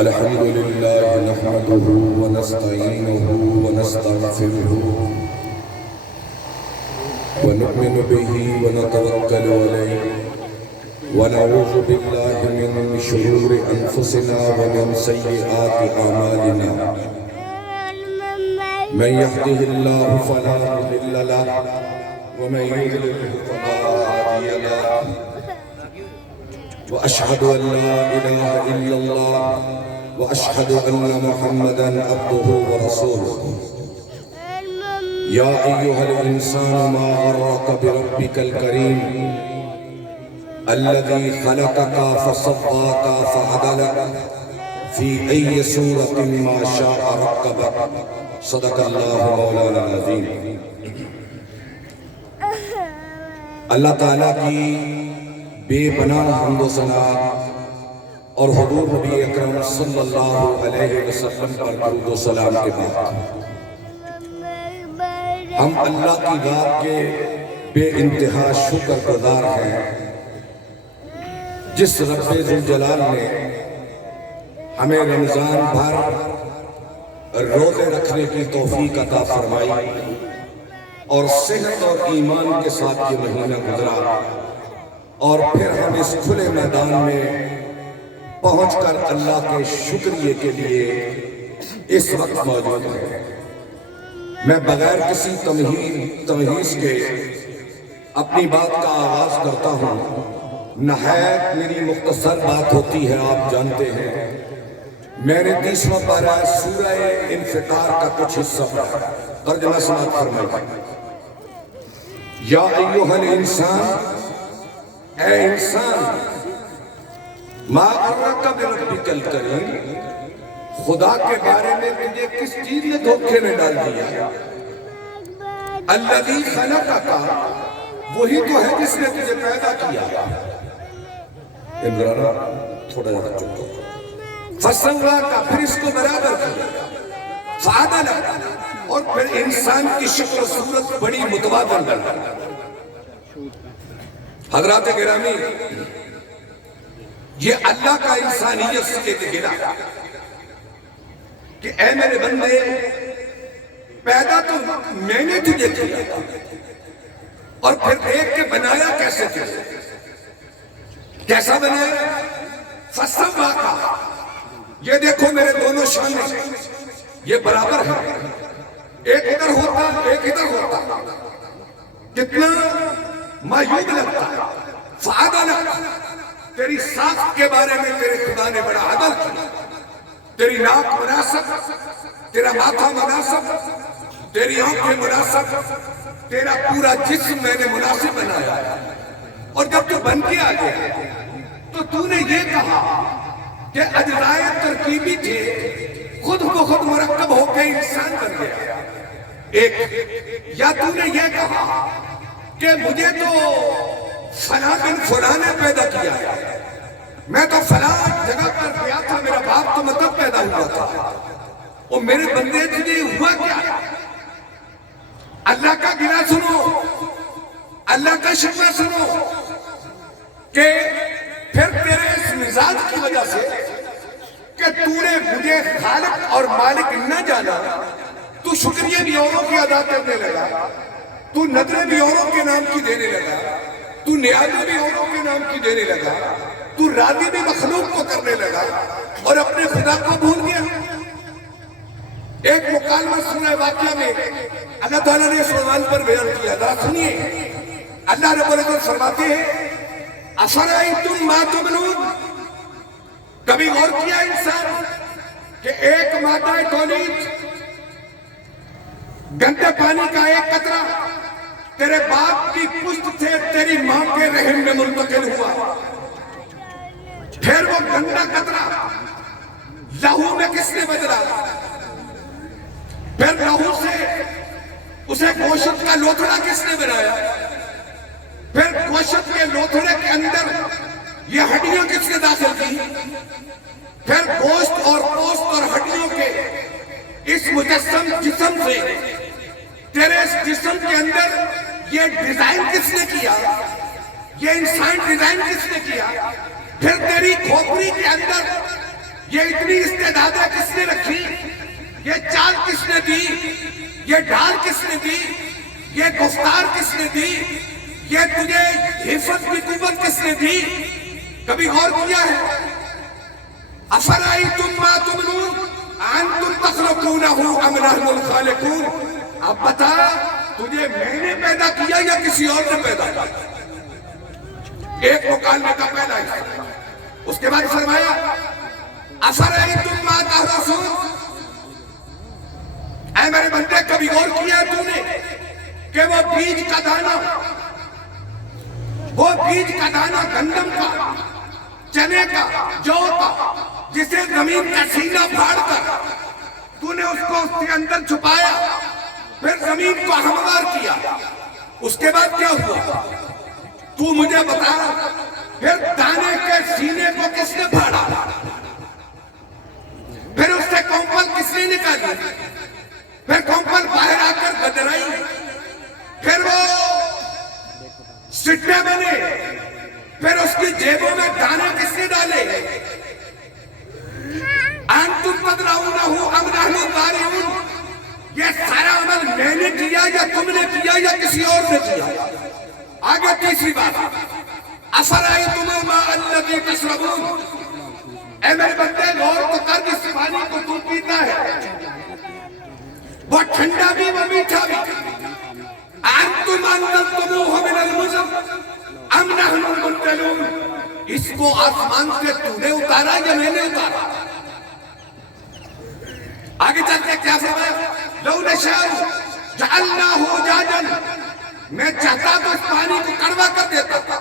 الحمد لله نحمده ونستعينه ونستغفره ونؤمن به ونتوكل عليه ونعوذ بالله من شرور أنفسنا ومن سيئات أعمالنا من يهده الله فلا مضل له ومن يضلل فلا هادي له وأشهد أن لا إله إلا الله وأشهد أن محمدًا عبده ورسوله يا أيها الإنسان ما غرك بربك الكريم الذي خلقك فصواك فعدلك في أي سورة ما شاء ركبك صدق الله مولانا العظيم. اللہ تعالیٰ کی بے پناہ حمد و ثنا اور حضور نبی اکرم صلی اللہ علیہ وسلم پر درود و سلام کے بعد ہم اللہ کی ذات کے بے انتہا شکر گزار ہیں جس رب ذوالجلال نے ہمیں رمضان بھر روزے رکھنے کی توفیق عطا فرمائی اور صحت اور ایمان کے ساتھ یہ مہینہ گزرا اور پھر ہم اس کھلے میدان میں پہنچ کر اللہ کے شکریہ کے لیے اس وقت موجود ہیں. میں بغیر کسی تمہیز کے اپنی بات کا آغاز کرتا ہوں. نہایت میری مختصر بات ہوتی ہے، آپ جانتے ہیں. میں نے 30واں پارہ سورہ انفطار کا کچھ حصہ پڑھا. ترجمہ سماعت فرمائیے. یا ایھا الانسان، اے انسان، ما غرک بربک الکریم، خدا کے بارے میں تجھے کس چیز نے دھوکے میں ڈال دیا؟ الذی خلقک، وہی تو ہے جس نے تجھے پیدا کیا. عمرانہ تھوڑا زیادہ چپ کرو. فسواک، پھر اس کو برابر کیا. فعدلک، اور پھر انسان کی شکل و صورت بڑی متبادل بنا. حضرات گرامی، یہ اللہ کا انسانیت سے ایک گلا کہ اے میرے بندے، پیدا تو میں نے تجھے کیا اور پھر دیکھ کے بنایا کیسے کیا؟ کیسا بنایا؟ فسواک، یہ دیکھو میرے دونوں شانے یہ برابر ہے. ایک ادھر ہوتا ایک ادھر ہوتا کتنا معیوب لگتا. فعدلک، تیری ساخت کے بارے میں تیرے خدا نے بڑا عدل کیا. تیری ناک مناسب، تیرا ماتھا مناسب، تیری آنکھیں مناسب، تیرا پورا جسم میں نے مناسب بنایا. اور جب تو بن کے آ گیا تو نے یہ کہا کہ اجزائے ترکیبی تھے، خود بخود مرکب ہو کے انسان بن گیا. ایک یا تو نے یہ کہا کہ مجھے تو فلاں بن فلاں نے پیدا کیا ہے، میں تو فلاں جگہ پر گیا تھا، میرا باپ تو مطلب پیدا ہوا تھا. اور میرے بندے تجھے ہوا کیا؟ اللہ کا گلہ سنو، اللہ کا شکوہ سنو کہ پھر تیرے اس مزاج کی وجہ سے کہ تو نے مجھے خالق اور مالک نہ جانا، تو شکریہ بھی اوروں کی ادا کرنے لگا، تو نظریں بھی اوروں کے نام کی دینے لگا، تو نیازیں بھی اوروں کے نام کی دینے لگا، تو راضی بھی مخلوق کو کرنے لگا اور اپنے خدا کو بھول گیا. ایک مکالمہ سورہ واقعہ میں اللہ تعالیٰ نے سلیمان پر بیان کیا. ذرا سنیے. اللہ رب العزت فرماتے ہیں افرأیتم ما تمنون. کبھی غور کیا انسان کہ ایک مادہ تولید، گندے پانی کا ایک قطرہ تیرے باپ کی پشت سے تیری ماں کے رحم میں منتقل ہوا، پھر وہ گندا قطرہ لہو میں کس نے بدلا، پھر لہو سے اسے گوشت کا لوتھڑا کس نے بنایا، پھر گوشت کے لوتھڑے کے اندر یہ ہڈیاں کس نے داخل کی، پھر گوشت اور پوست اور ہڈیوں کے اس مجسم جسم سے تیرے اس جسم کے اندر یہ ڈیزائن کس نے کیا، یہ انسان ڈیزائن کس نے کیا، پھر تیری کھوپڑی کے اندر یہ اتنی استعدادیں کس نے رکھی؟ یہ چال کس نے دی؟ یہ ڈھال کس نے دی؟ یہ گفتار کس نے دی؟ یہ تجھے حفظ کی قوت کس نے دی؟ کبھی غور کیا ہے؟ افرائیتم ما تمنون انتم تخلقونہ ام نحن الخالقون، اب بتا تجھے میں نے پیدا کیا یا کسی اور نے پیدا کیا؟ ایک مکالمے کا پہلا ہے۔ اس کے بعد فرمایا افرائیتم ما تحرثون، اے میرے بندے کبھی غور کیا تو نے کہ وہ بیج کا دانہ گندم کا، چنے کا، جو کا، جسے زمین کا سینہ پھاڑ کر تو نے اس کو اس کے اندر چھپایا، پھر زمین کو ہموار کیا، اس کے بعد کیا ہوا تو مجھے بتا، پھر دانے کے سینے کو کس نے پھاڑا، پھر اس سے کونپل کس نے نکالی، پھر کونپل باہر آ کر گدرائی، پھر وہ سٹے بنے، پھر اس کی جیبوں میں دانے کس نے ڈالے؟ انتم تدرؤونہ ام نحن الزارعون، یہ سارا عمل میں نے کیا یا تم نے کیا یا کسی اور نے کیا؟ آگے تیسری بات، افرائیتم الماء الذی تشربون، اے میرے بندے غور تو کر، جس پانی کو تو پیتا ہے وہ ٹھنڈا بھی وہ میٹھا بھی، انتم انزلتموہ من المزن ام نحن المنزلون، اس کو آسمان سے تو نے اتارا یا میں نے اتارا؟ آگے چل کے کیا فرمایا؟ لو نشاء جعلناہ اجاجا، میں چاہتا تو اس پانی کو کڑوا کر دیتا،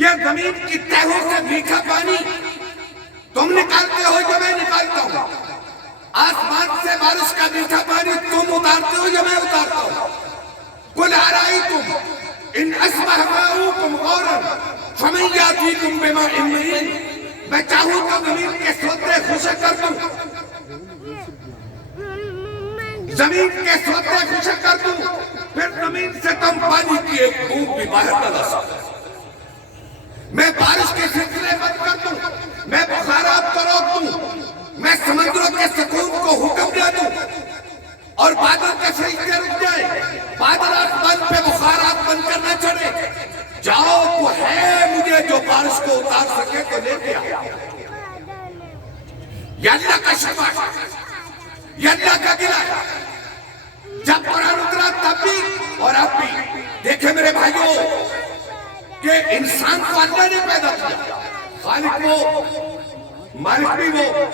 یہ زمین کی تہوں سے میٹھا پانی تم نکالتے ہو یا میں نکالتا ہوں؟ آسمان سے بارش کا میٹھا پانی تم اتارتے ہو یا میں اتارتا ہوں؟ قل ارائیتم ان اصبح ماؤکم غورا فمن یاتیکم بماء معین، میں چاہوں تو زمین کے سوتے خشک کر دوں، زمین کے سوتے خشک کر دوں، پھر زمین سے تم پانی کی ایک بوند بھی باہر نہ لا سکتے، میں بارش کے سلسلے بند کر دوں، میں بخارات کو روک دوں، میں سمندروں کے سکون کو حکم دے دوں اور بادل کے فرشتے رک جائے، بادل آسمان پہ بخارات بن کر نہ چڑھے، جاؤ تو ہے مجھے جو بارش کو اتار سکے تو لے کے آؤ۔ یہ اللہ کا شفا، یہ اللہ کا گلہ، جب قرآن اترا تب بھی اور اب بھی۔ دیکھیں میرے بھائیوں کہ انسان کو اللہ نے پیدا کیا، خالق وہ، مالک بھی وہ،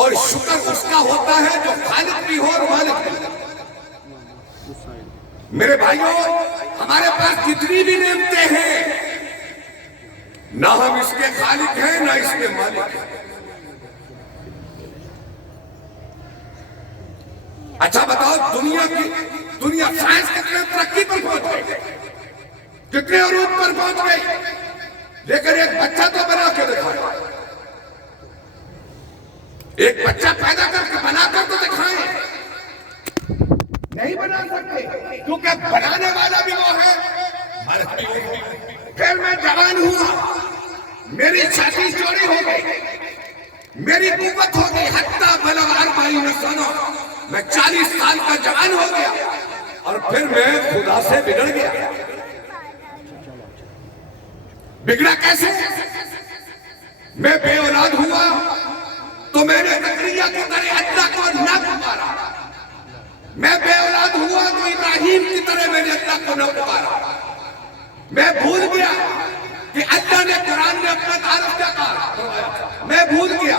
اور شکر اس کا ہوتا ہے جو خالق بھی ہو اور مالک بھی ہو۔ میرے بھائیوں ہمارے پاس جتنی بھی نعمتیں ہیں، نہ ہم اس کے خالق ہیں نہ اس کے مالک ہیں۔ اچھا بتاؤ، دنیا سائنس کتنے ترقی پر پہنچ گئی، کتنے عروج پر پہنچ گئی، لیکن ایک بچہ تو بنا کے دکھائیں، ایک بچہ پیدا کر کے بنا کر تو دکھائیں، نہیں بنا سکتے کیونکہ بنانے والا بھی وہ ہے، مالک بھی وہ ہے۔ پھر میں جوان ہوا، میری چھاتی چوڑی ہو گئی، میری قوت ہو گئی، حتی بلغ 40 سنہ، میں 40 سال کا جوان ہو گیا، اور پھر میں خدا سے بگڑ گیا۔ بگڑا کیسے؟ میں بے اولاد ہوا تو میں نے زکریا کی طرح اللہ کو نہ پکارا، میں بے اولاد ہوا تو ابراہیم کی طرح میں نے اللہ کو نہ پکارا، میں بھول گیا کہ اللہ نے قرآن میں اپنا تعارف کیا کہا، میں بھول گیا،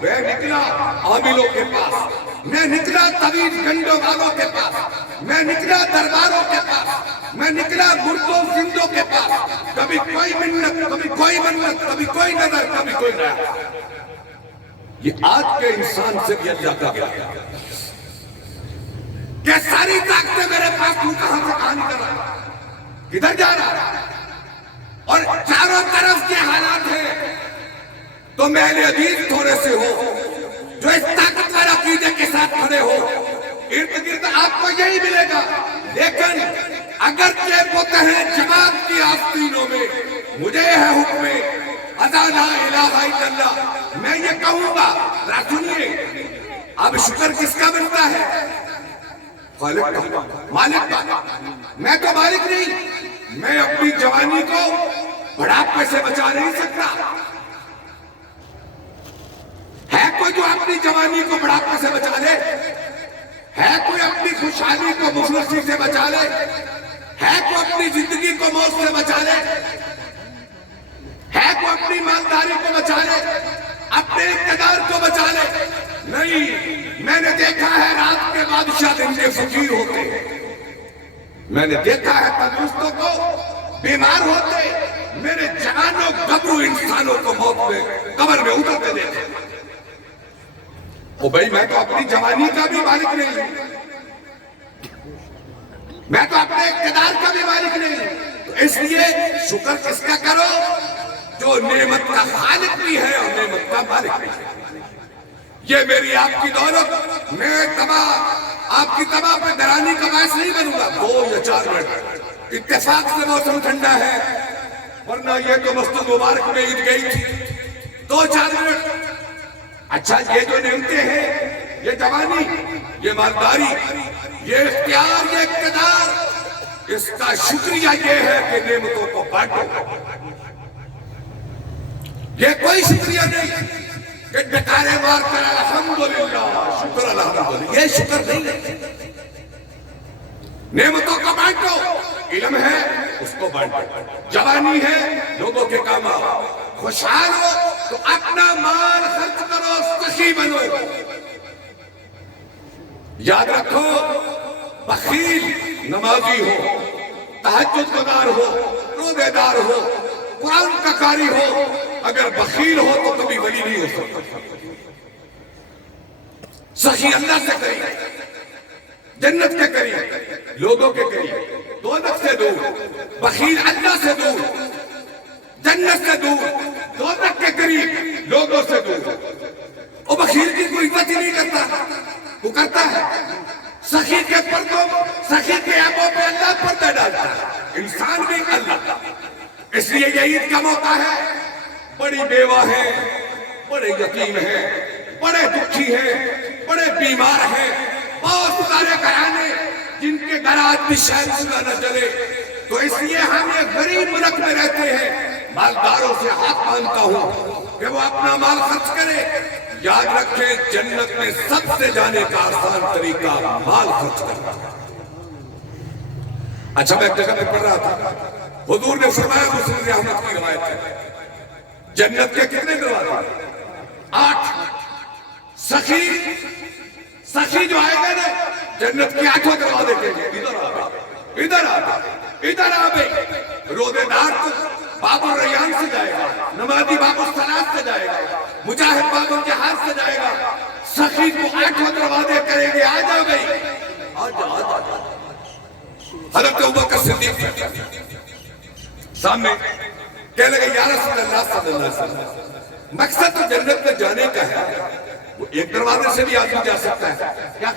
میں نکلا عاملوں کے پاس، میں نکلا طویل گنڈوں والوں کے پاس، میں نکلا درباروں کے پاس، میں نکلا مردوں زندوں کے پاس، کبھی کوئی منت، کبھی کوئی منت، کبھی کوئی نظر، کبھی کوئی نیا۔ یہ آج کے انسان سے بھی اللہ کا کیا ہے کہ ساری طاقتیں میرے پاس، تو کہاں سے کہاں نکل رہا، کدھر جا رہا، اور چاروں طرف کے حالات ہیں، تو اہل حدیث تھوڑے سے ہو جو اس طاقتور عقیدے کے ساتھ کھڑے ہو، ارد گرد آپ کو یہی ملے گا، لیکن اگر کہ متحد جماعت کی آستینوں میں مجھے ہے حکم اذا لا الہ الا اللہ، میں یہ کہوں گا، ذرا سنیے، اب شکر کس کا بنتا ہے؟ خالق کا، مالک کا۔ میں تو مالک نہیں، میں اپنی جوانی کو بڑھاپے سے بچا نہیں سکتا۔ ہے کوئی جو اپنی جوانی کو بڑھاپے سے بچا لے؟ ہے کوئی اپنی خوشحالی کو مفلسی سے بچا لے؟ ہے کوئی اپنی زندگی کو موت سے بچا لے؟ ہے کوئی اپنی مالداری کو بچا لے؟ اپنے اقتدار کو بچا لے؟ نہیں، میں نے دیکھا ہے رات کے بادشاہ دن کے فقیر ہوتے، میں نے دیکھا ہے تندرستوں کو بیمار ہوتے، میرے جوانوں گبرو انسانوں کو موت میں قبر میں اترتے دیکھے۔ او بھائی، میں تو اپنی جوانی کا بھی مالک نہیں، میں تو اپنے اقتدار کا بھی مالک نہیں، تو اس لیے شکر کس کا کرو؟ جو نعمت کا خالق بھی ہے اور نعمت کا مالک بھی ہے۔ یہ میری آپ کی دولت، میں آپ کی تباہ پہ درانی کا باعث نہیں بنوں گا۔ 2 یا 4 منٹ اتفاق سے موسم ٹھنڈا ہے، ورنہ یہ تو مسجد مبارک میں عید گئی تھی۔ 2-4 منٹ۔ اچھا، یہ جو نعمتیں ہیں، یہ جوانی، یہ مالداری، یہ اختیار، یہ اقتدار، اس کا شکریہ یہ ہے کہ نعمتوں کو بانٹو۔ یہ کوئی شکریہ نہیں کہ ڈکارے مار کر الحمدللہ، شکر الحمدللہ، یہ شکر نہیں ہے۔ نعمتوں کو بانٹو، علم ہے اس کو بانٹو، جوانی ہے لوگوں کے کام آؤ، خوشحال ہو تو اپنا مال خرچ کرو، سخی بنو۔ یاد رکھو، بخیل نمازی ہو، تہجد گزار ہو، روزے دار ہو، قرآن کا قاری ہو، اگر بخیل ہو تو کبھی ولی نہیں ہو سکتا۔ سخی اللہ سے قریب، جنت کے قریب، لوگوں کے قریب، دوزخ سے دور، بخیل اللہ سے دور، جنت سے دور، دوزخ کے قریب، لوگوں سے دور۔ وہ بخیل کی کوئی عزت ہی نہیں کرتا، وہ کرتا ہے سخی کے پردوں، سخی کے عیبوں پہ اللہ پردہ ڈالتا ہے، انسان بھی اللہ۔ اس لیے یہ عید کا موقع ہے، بڑی بیوہ ہیں، بڑے یتیم ہیں، بڑے دکھی ہیں، بڑے بیمار ہیں، بہت سارے گھرانے جن کے گھر آج بھی شہر نہ چلے، تو اس لیے ہم یہ غریب ملک میں رہتے ہیں۔ مالداروں سے ہاتھ مانتا ہوں کہ وہ اپنا مال خرچ کرے۔ یاد رکھیں، جنت میں سب سے جانے کا آسان طریقہ مال خرچ کرنا۔ اچھا، میں ایک جگہ پہ پڑھ رہا تھا، حضور نے فرمایا، مسلم احمد کی روایت ہے، جنت کے کتنے دروازے؟ 8۔ سخی جو آئے گا نا، جنت کے 8 دروازے کے لیے ادھر آ گئے۔ روزے دار تو باب الریان سے جائے گا، نمازی باب الصلاۃ سے جائے گا، مجاہد باب الجہاد سے جائے گا۔ سخی کو 8 دروازے کریں گے، آ جا گئی، آ جا۔ حضرت ابوبکر صدیق سامنے کہنے لگے، یا رسول اللہ صلی اللہ علیہ وسلم، مقصد تو جنت میں جانے کا ہے، وہ ایک دروازے سے بھی آدمی جا سکتا ہے، کیا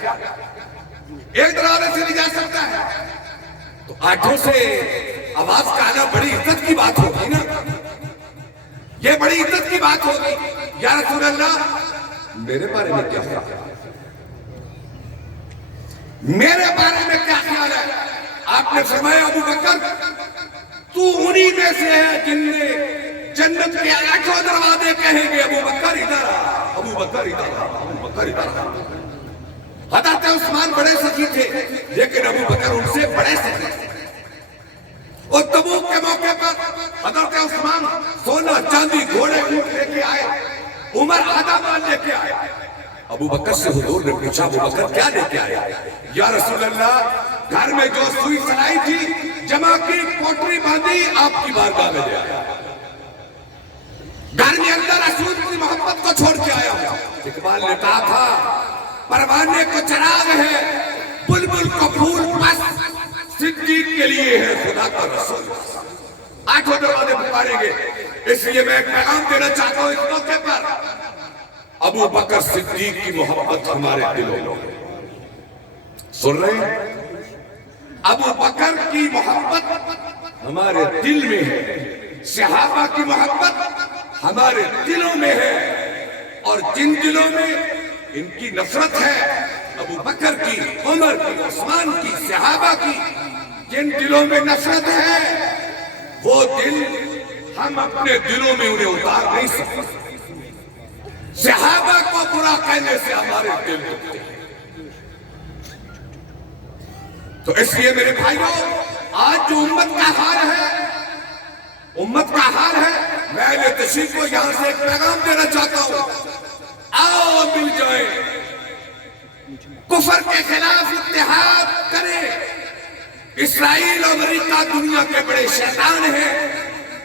ایک دروازے سے بھی جا سکتا ہے، تو 8 سے آواز کا آنا بڑی عزت کی بات ہوگی نا، یہ بڑی عزت کی بات ہوگی۔ یا رسول اللہ، میرے بارے میں کیا خیال ہے؟ میرے بارے میں کیا خیال ہے؟ آپ نے فرمایا، ابو بکر تو انہی میں سے ہے جن نے جنت کے 8 دروازے کہیں گے، ابو بکر ادھر آ، ابو بکر ادھر آ، ابو بکر ادھر آ۔ حضرت عثمان بڑے سخی تھے، لیکن ابو بکر ان سے بڑے سخی تھے۔ اور تبوک کے موقع پر حضرت عثمان سونا چاندی گھوڑے اونٹ لے کے آئے، عمر آدھا مال لے کے آئے۔ ابو بکر سے حضور نے پوچھا، ابو بکر کیا لے کے آئے؟ یا رسول اللہ، گھر میں جو سوئی سلائی تھی جمع کی، پوٹری باندھی، آپ کی بارگاہ میں لے آیا۔ گھر میں اندر رسول کی محبت کو چھوڑ کے آیا ہوں۔ اقبال نے کہا تھا، پروانے کو چراغ ہے، بلبل کو پھول بس، صدیق کے لیے ہے خدا کا رسول۔ 8 دروازے پکاریں گے۔ اس لیے میں ایک پیغام دینا چاہتا ہوں اس موقع پر، ابو بکر صدیق کی محبت ہمارے دلوں میں، سن رہے ہیں؟ ابو بکر کی محبت ہمارے دل میں ہے، صحابہ کی محبت ہمارے دلوں میں ہے، اور جن دلوں میں ان کی نفرت ہے، ابو بکر کی، عمر کی، عثمان کی، صحابہ کی، جن دلوں میں نفرت ہے وہ دل ہم اپنے دلوں میں انہیں اتار نہیں سکتے۔ صحابہ کو برا کہنے سے ہمارے دل دکھتے ہیں۔ تو اس لیے میرے بھائیوں، آج جو امت کا حال ہے، میں اہل تشریف کو یہاں سے ایک پیغام دینا چاہتا ہوں، آؤ مل جائیں، کفر کے خلاف اتحاد کریں۔ اسرائیل اور امریکہ دنیا کے بڑے شیطان ہیں،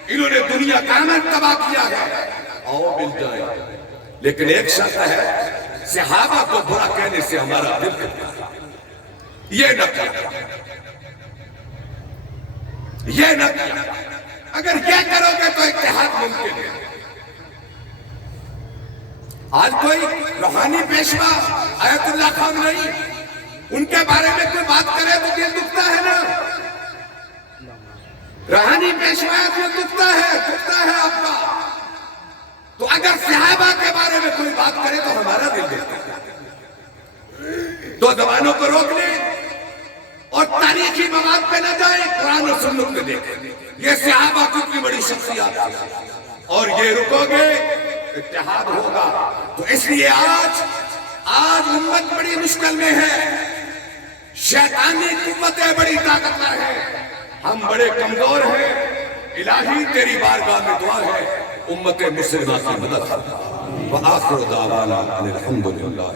انہوں نے دنیا کا امن تباہ کیا ہے، آؤ مل جائیں۔ لیکن ایک شرط ہے، صحابہ کو برا کہنے سے ہمارا دل دکھتا ہے، یہ نہ کیا، یہ نہ کیا۔ اگر یہ کرو گے تو اتحاد ممکن ہے۔ آج کوئی روحانی پیشوا آیت اللہ خامنئی، ان کے بارے میں کوئی بات کرے تو دل دکھتا ہے نا؟ روحانی پیشوا دل دکھتا ہے آپ کا۔ تو اگر صحابہ کے بارے میں کوئی بات کرے تو ہمارا دل دکھتا ہے۔ تو زبانوں کو روک لیں اور تاریخی مواد پہ نہ جائیں، قرآن و سنت میں دیکھیں یہ صحابہ کتنی بڑی شخصیات ہیں، اور یہ رکو گے اتحاد ہوگا۔ تو اس لیے آج امت بڑی مشکل میں ہے، شیطانی قوتیں بڑی طاقتور ہیں، ہم بڑے کمزور ہیں۔ الہی تیری بارگاہ میں دعا ہے امت مسلمہ کی مدد۔ وآخر دعوانا ان الحمدللہ۔